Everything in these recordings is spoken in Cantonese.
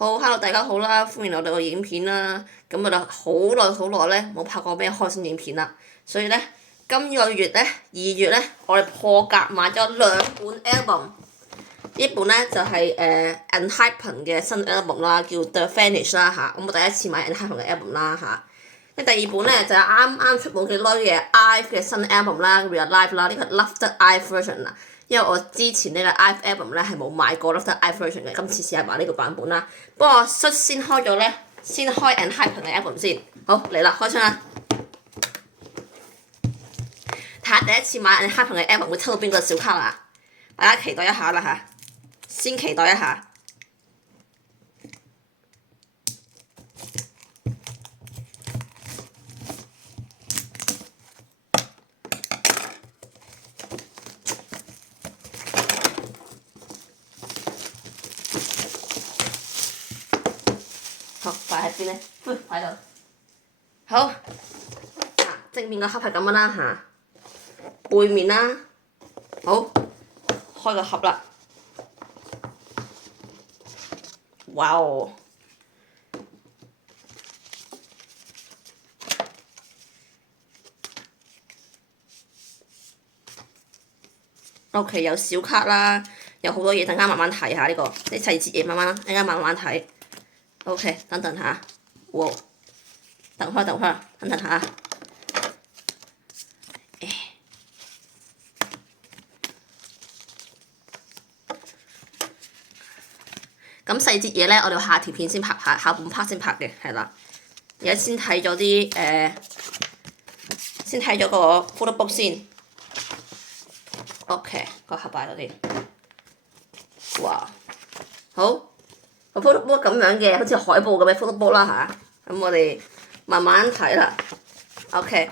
好，hello 大家好啦，歡迎嚟我哋個影片啦。咁我哋好耐咧冇拍過咩開心影片啦，所以咧今個月咧2月咧，我哋破格買咗兩本 album。呢本咧就係ENHYPEN 嘅新 album 啦，叫 The Vanish 啦嚇。咁我第一次買 ENHYPEN 嘅 album 啦嚇。跟第二本咧就係啱啱出冇幾耐嘅 IVE 嘅新 album 啦，Real Life 啦，呢個 Love the IVE version 啦。因為我之前呢個 IVE album 咧係冇買過 Love the IVE version 嘅，今次試下買呢個版本啦。不過我率先開咗咧，先開 ENHYPEN 嘅 album 先。好嚟啦，開箱啦！睇下第一次買 ENHYPEN 嘅 album 會抽到邊個小卡啦！大家期待一下啦嚇，先期待一下。好，擺喺邊咧？擺度。好，正面個盒係咁樣啦嚇，背面啦，好，開個盒啦。哇哦！OK， 有小卡啦，有好多嘢，陣間慢慢睇下呢個啲細節嘢，陣間慢慢睇。OK， 等下，哇！等下，等下。咁細節嘢咧，我哋下條片先拍，下半 part 先拍嘅，係啦。而家先睇咗啲先睇咗個 photo book 先。OK， 個盒擺嗰啲。哇！好，個 photo book 咁樣嘅，好似海報咁嘅 photo book 啦嚇。咁我哋慢慢睇啦。OK，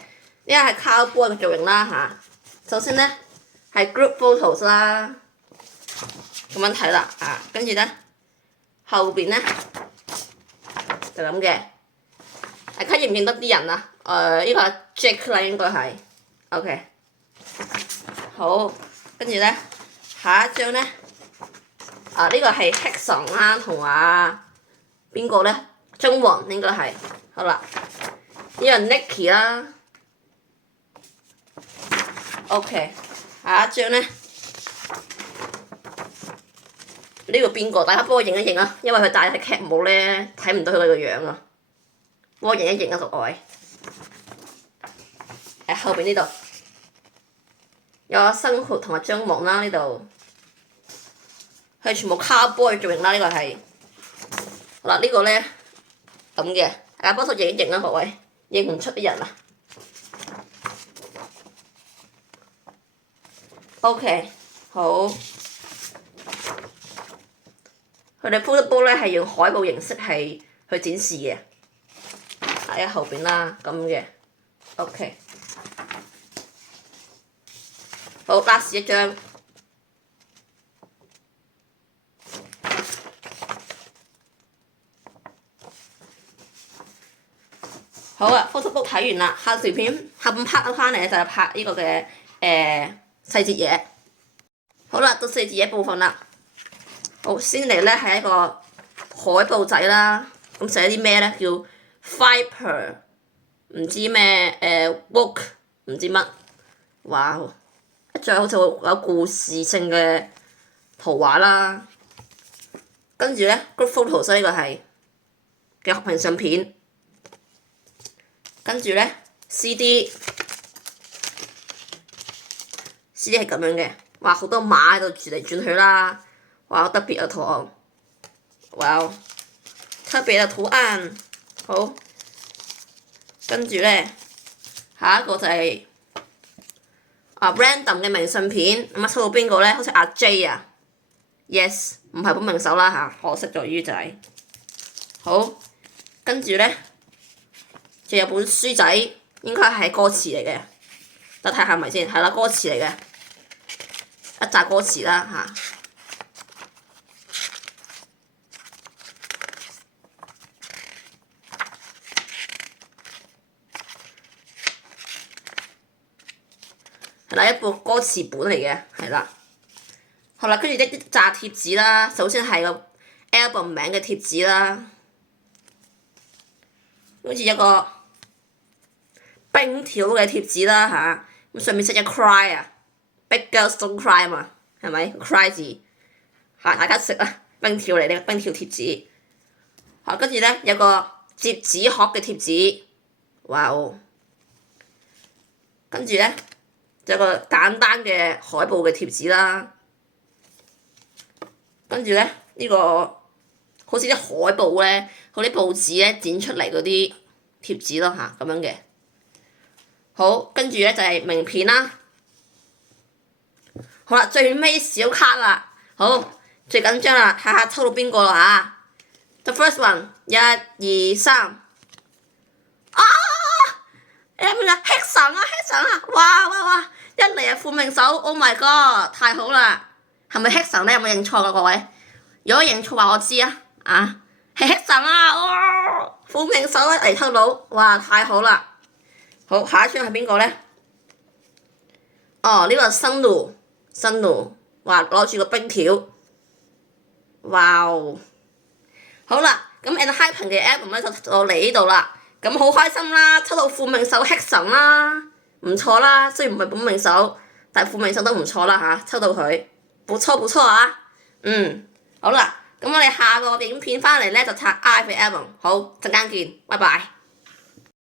呢個係 cowboy 嘅造型啦嚇。首先咧係 group photos 啦，咁樣睇啦啊，跟住咧。後邊咧就咁嘅，大家認唔認得啲人啊？呢個係 Jake 啦，應該係 OK。好，跟住咧下一張咧，呢個係 Hyunsung 啦，同邊個咧？中皇應該係。好啦，呢個 Nicky 啦 ，OK。下一張咧。呢個邊個？大家幫我認一認啊！因為佢戴係 cap 帽咧，睇唔到佢個樣啊！幫我認一認啊，各位。後邊呢度有生活同埋張望啦，呢度係全部 cowboy 造型啦，呢個係。好啦，呢個咧咁嘅，大家幫手認一認啊，各位，認唔出啲人啊。OK， 好。佢哋 photo book 咧係用海報形式係去展示嘅，喺後邊啦咁嘅 ，OK。好，last 一張。好啊 ，photo book 睇完啦，下條片下半 part 翻嚟就係拍呢個嘅細節嘢。好啦，到細節嘢部分啦。好，先嚟咧係一個海報仔啦，咁寫啲咩咧？叫 Viper， 唔知咩Woke， 唔知乜，哇！一張好似有故事性嘅圖畫啦，跟住咧 group photos 呢個係嘅合屏相片，跟住咧 CD 係咁樣嘅，哇！好多馬喺度轉嚟轉去啦。哇！好特別嘅圖案，哇！特別嘅圖案，好，跟住咧，下一個就係random 嘅明信片，咁抽到邊個咧？好似阿 J 啊 ，yes， 唔係本命手啦嚇，可惜在於就係，好，跟住咧，仲有本書仔，應該係歌詞嚟嘅，等睇下係咪先，係啦，歌詞嚟嘅，一紮歌詞啦嚇。係啦，一部歌詞本嚟嘅，係啦。好啦，跟住一紮貼紙啦，首先係個 album 名嘅貼紙啦，好似一個冰條嘅貼紙啦嚇，咁上面寫咗 cry 啊 ，big girls don't cry 嘛，係咪 cry 字？嚇大家識啊，冰條嚟呢個冰條貼紙。好，跟住咧有個折紙殼嘅貼紙，哇哦！跟住咧就有個簡單嘅海報嘅貼紙啦。跟住咧呢個好似啲海報咧，嗰啲報紙咧剪出嚟嗰啲貼紙咯嚇，咁樣嘅。好，跟住咧就係名片啦。好啦，最尾小卡啦，好最緊張啦，睇下抽到邊個啦嚇。The first one， 1、2、3，啊！你睇咩啊？黑神啊，黑神啊！哇哇哇！一嚟係負命手 ，Oh my god， 太好啦！係咪黑神咧？有冇認錯㗎各位？如果認錯話我知啊！啊，係黑神啊！哇，負命手一嚟抽到，哇太好啦！好，下一張係邊個咧？哦，呢個係新路，哇攞住個冰條，哇哦！好啦，咁 ENHYPEN 嘅 album 咧就到嚟呢度啦，咁好開心啦，抽到負命手黑神啦，唔錯啦，雖然唔係本命手，但係負命手都唔錯啦嚇，抽到佢，不錯啊，好啦，咁我哋下個影片翻嚟咧就拆 IVE 嘅 album，好，陣間見，拜拜。